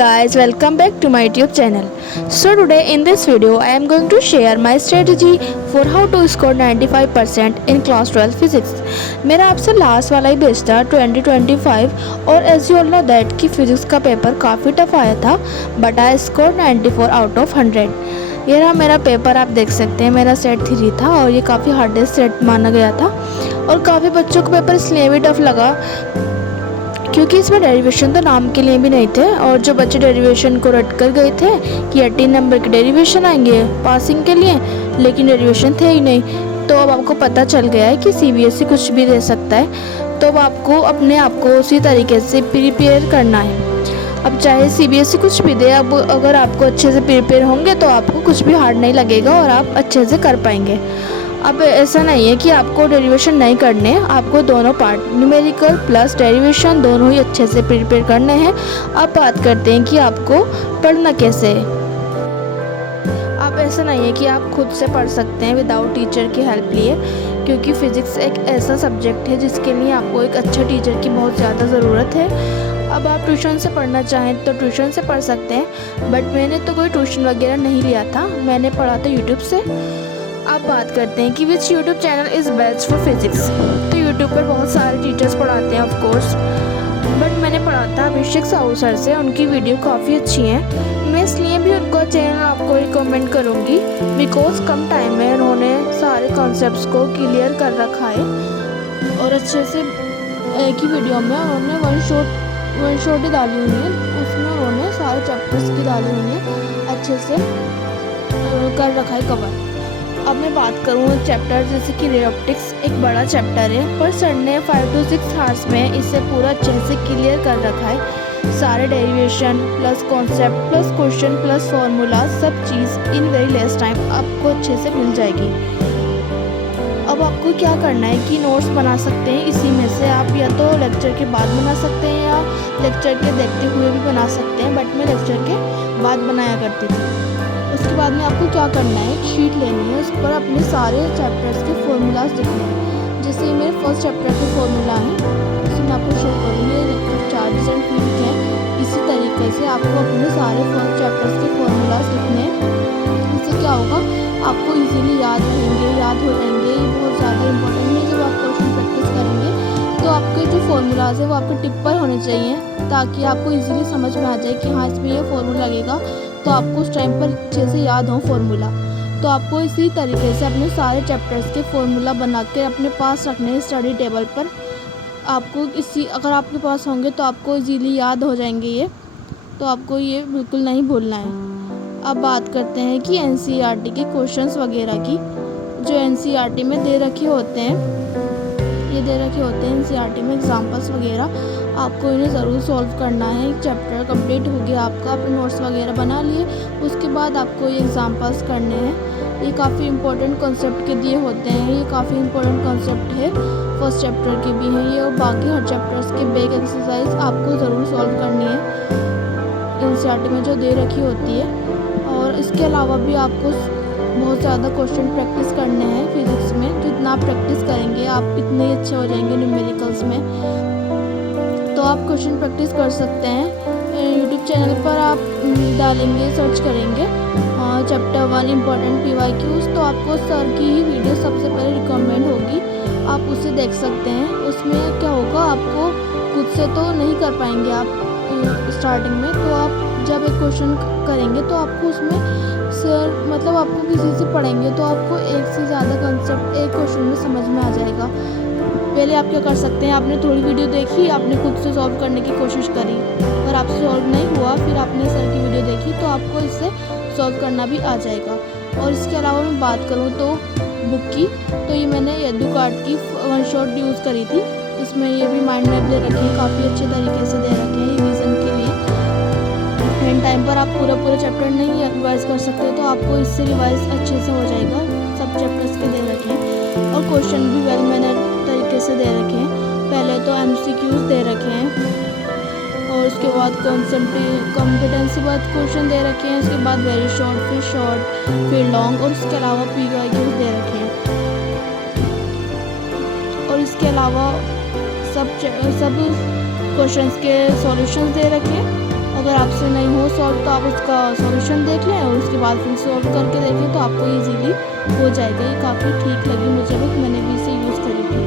guys, welcome back to my YouTube channel. So today in this video I am going to share my strategy for how to score 95% in class 12 physics. मेरा आपसे last वाला ही बेच था 2025 और as you all know that कि physics का paper काफ़ी tough आया था but I score 94 out of 100. ये रहा मेरा पेपर, आप देख सकते हैं मेरा सेट 3 था और ये काफ़ी हार्डेस्ट सेट माना गया था और काफ़ी बच्चों को पेपर इसलिए भी टफ लगा क्योंकि इसमें डेरिवेशन तो नाम के लिए भी नहीं थे और जो बच्चे डेरिवेशन को रट कर गए थे कि 18 नंबर के डेरिवेशन आएंगे पासिंग के लिए, लेकिन डेरिवेशन थे ही नहीं. तो अब आपको पता चल गया है कि सीबीएसई कुछ भी दे सकता है, तो अब आपको अपने आप को उसी तरीके से प्रिपेयर करना है. अब चाहे सीबीएसई कुछ भी दे, अब अगर आपको अच्छे से प्रिपेयर होंगे तो आपको कुछ भी हार्ड नहीं लगेगा और आप अच्छे से कर पाएंगे. अब ऐसा नहीं है कि आपको डेरिवेशन नहीं करने, आपको दोनों पार्ट न्यूमेरिकल प्लस डेरिवेशन दोनों ही अच्छे से प्रिपेयर करने हैं. अब बात करते हैं कि आपको पढ़ना कैसे है. अब ऐसा नहीं है कि आप खुद से पढ़ सकते हैं विदाउट टीचर की हेल्प लिए, क्योंकि फ़िज़िक्स एक ऐसा सब्जेक्ट है जिसके लिए आपको एक अच्छे टीचर की बहुत ज़्यादा ज़रूरत है. अब आप ट्यूशन से पढ़ना चाहें तो ट्यूशन से पढ़ सकते हैं, बट मैंने तो कोई ट्यूशन वगैरह नहीं लिया था, मैंने पढ़ा था यूट्यूब से. आप बात करते हैं कि which YouTube channel is best for physics. तो यूट्यूब पर बहुत सारे टीचर्स पढ़ाते हैं ऑफ कोर्स, बट मैंने पढ़ा था अभिषेक साहू सर से, उनकी वीडियो काफ़ी अच्छी हैं. मैं इसलिए भी उनका चैनल आपको रिकमेंड करूँगी बिकॉज कम टाइम में उन्होंने सारे कॉन्सेप्ट्स को क्लियर कर रखा है और अच्छे से एक ही वीडियो में उन्होंने वन शॉट ही डाली हुई है, उसमें उन्होंने सारे चैप्टर्स की डाली हुई है, अच्छे से कर रखा है कवर. अब मैं बात करूँ चैप्टर जैसे कि रे ऑप्टिक्स एक बड़ा चैप्टर है, पर सर ने 5 to 6 आवर्स में इसे पूरा अच्छे से क्लियर कर रखा है. सारे derivation plus concept plus question plus formula सब चीज़ इन वेरी लेस टाइम आपको अच्छे से मिल जाएगी. अब आपको क्या करना है कि नोट्स बना सकते हैं इसी में से, आप या तो लेक्चर के बाद बना सकते हैं या लेक्चर के देखते हुए भी बना सकते हैं, बट मैं लेक्चर के बाद बनाया करती थी. उसके बाद में आपको क्या करना है, एक शीट लेनी है, उस पर अपने सारे चैप्टर्स के फॉर्मूलाज लिखने हैं. जैसे ये मेरे फर्स्ट चैप्टर के फॉर्मूला हैं, इसमें मैं आपको शो करूँगी, चार्जेस एंड फील्ड हैं. इसी तरीके से आपको अपने सारे फर्स्ट चैप्टर्स के फॉर्मूलाज लिखने हैं. इससे क्या होगा, आपको इजीली याद हो जाएंगे. ये बहुत ज़्यादा इंपॉर्टेंट है. जब आप क्वेश्चन प्रैक्टिस करेंगे तो आपके जो फॉर्मूलाज है वो आपके टिप पर होने चाहिए, ताकि आपको इजीली समझ में आ जाए कि हाँ इसमें ये फॉर्मूला लगेगा, तो आपको उस टाइम पर अच्छे से याद हो फॉर्मूला. तो आपको इसी तरीके से अपने सारे चैप्टर्स के फॉर्मूला बना के अपने पास रखने हैं स्टडी टेबल पर. आपको अगर आपके पास होंगे तो आपको इजीली याद हो जाएंगे ये, तो आपको ये बिल्कुल नहीं भूलना है. अब बात करते हैं कि एनसीईआरटी के क्वेश्चंस वगैरह की, जो एनसीईआरटी में दे रखे होते हैं एनसीईआरटी में एग्जाम्पल्स वगैरह, आपको इन्हें ज़रूर सॉल्व करना है. एक चैप्टर कंप्लीट हो गया आपका, अपने नोट्स वगैरह बना लिए, उसके बाद आपको ये एग्जाम्पल्स करने हैं. ये काफ़ी इंपॉर्टेंट कॉन्सेप्ट के दिए होते हैं, ये काफ़ी इंपॉर्टेंट कॉन्सेप्ट है, फर्स्ट चैप्टर के भी हैं ये, और बाकी हर चैप्टर्स के बेक एक्सरसाइज आपको ज़रूर सॉल्व करनी है एनसीईआरटी में जो दे रखी होती है. और इसके अलावा भी आपको बहुत ज़्यादा क्वेश्चन प्रैक्टिस करने हैं फिज़िक्स में. जितना आप प्रैक्टिस करेंगे आप इतने ही अच्छे हो जाएंगे न्यूमेरिकल्स में. तो आप क्वेश्चन प्रैक्टिस कर सकते हैं यूट्यूब चैनल पर. आप डालेंगे, सर्च करेंगे चैप्टर 1 इम्पॉर्टेंट PYQs, तो आपको सर की ही वीडियो सबसे पहले रिकमेंड होगी, आप उसे देख सकते हैं. उसमें क्या होगा, आपको खुद से तो नहीं कर पाएंगे आप स्टार्टिंग में, तो आप जब एक क्वेश्चन करेंगे तो आपको उसमें मतलब आपको किसी से पढ़ेंगे तो आपको एक से ज़्यादा कंसेप्ट एक क्वेश्चन में समझ में आ जाएगा. पहले आप क्या कर सकते हैं, आपने थोड़ी वीडियो देखी, आपने खुद से सॉल्व करने की कोशिश करी, अगर आपसे सॉल्व नहीं हुआ फिर आपने सर की वीडियो देखी तो आपको इससे सॉल्व करना भी आ जाएगा. और इसके अलावा मैं बात करूँ तो बुक की, तो ये मैंने एडुकार्ट की वन शॉट यूज़ करी थी. इसमें ये भी माइंड मैप दे रखे हैं, काफ़ी अच्छे तरीके से दे रखे हैं रिवीजन के लिए. एंड टाइम पर आप पूरा चैप्टर नहीं रिवाइज़ कर सकते, तो आपको इससे रिवाइज़ अच्छे से हो जाएगा. सब चैप्टर्स के दे रखे हैं और क्वेश्चन भी वेल मैनर तरीके से दे रखे हैं. पहले तो MCQs दे रखे हैं और उसके बाद कॉम्पिटेंसी बाद क्वेश्चन दे रखे हैं. उसके बाद वेरी शॉर्ट फिर लॉन्ग, और उसके अलावा PYQs दे रखे हैं. और इसके अलावा सब क्वेश्चंस के सॉल्यूशंस दे रखे हैं अगर आपसे नहीं हो सॉल्व तो आप उसका सॉल्यूशन देख लें और उसके बाद फिर सॉल्व करके देखें तो आपको ईजीली हो जाएगा। ये काफ़ी ठीक लगी मुझे बुक, मैंने भी इसे यूज़ करी थी।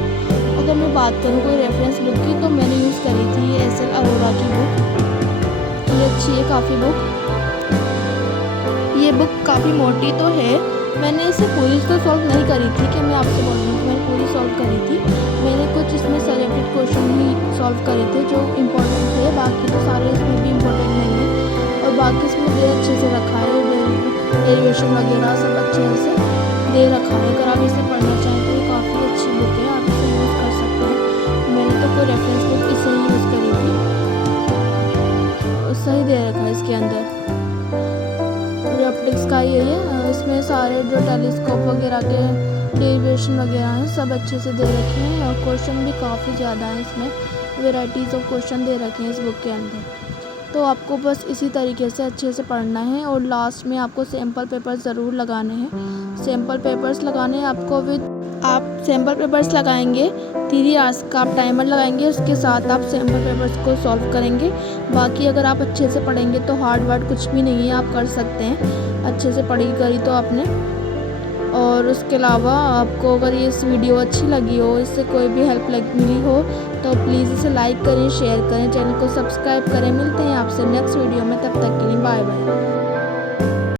अगर मैं बात करूँ कोई रेफरेंस बुक की तो मैंने यूज़ करी थी ये एस.एल. अरोड़ा की बुक। ये अच्छी है काफ़ी बुक। ये बुक काफ़ी मोटी तो है, मैंने इसे पूरी तो सॉल्व नहीं करी थी कि मैं आपसे बोल रही हूँ कि मैंने पूरी सॉल्व करी थी। मैंने कुछ इसमें सेलेक्टेड क्वेश्चन ही सॉल्व करे थे जो इम्पोर्टेंट थे, बाकी तो सारे इसमें भी इम्पोर्टेंट नहीं है। और बाकी इसमें दे अच्छे से रखा है, डेरिवेशन वगैरह सब अच्छे से दे रखा है। अगर आप इसे पढ़ना चाहें तो ये काफ़ी अच्छी बुक है, आप इसे यूज़ कर सकते हैं। मैंने तो कोई रेफरेंस बुक इसे ही यूज़ करी थी, सही दे रखा है इसके अंदर। ऑप्टिक्स का ये है, इसमें सारे जो टेलीस्कोप वगैरह के डेरिवेशन वगैरह हैं सब अच्छे से दे रखे हैं और क्वेश्चन भी काफ़ी ज़्यादा हैं। इसमें वेराइटीज़ ऑफ क्वेश्चन दे रखे हैं इस बुक के अंदर। तो आपको बस इसी तरीके से अच्छे से पढ़ना है और लास्ट में आपको सैम्पल पेपर्स ज़रूर लगाने हैं। सैम्पल पेपर्स लगाने हैं आपको विद, आप सैम्पल पेपर्स लगाएंगे 3 आवर्स का आप टाइमर लगाएंगे, उसके साथ आप सैम्पल पेपर्स को सॉल्व करेंगे। बाकी अगर आप अच्छे से पढ़ेंगे तो हार्ड वर्ड कुछ भी नहीं है, आप कर सकते हैं अच्छे से पढ़ी करी तो आपने। और उसके अलावा आपको अगर ये इस वीडियो अच्छी लगी हो, इससे कोई भी हेल्प मिली हो तो प्लीज़ इसे लाइक करें, शेयर करें, चैनल को सब्सक्राइब करें। मिलते हैं आपसे नेक्स्ट वीडियो में, तब तक के लिए बाय बाय।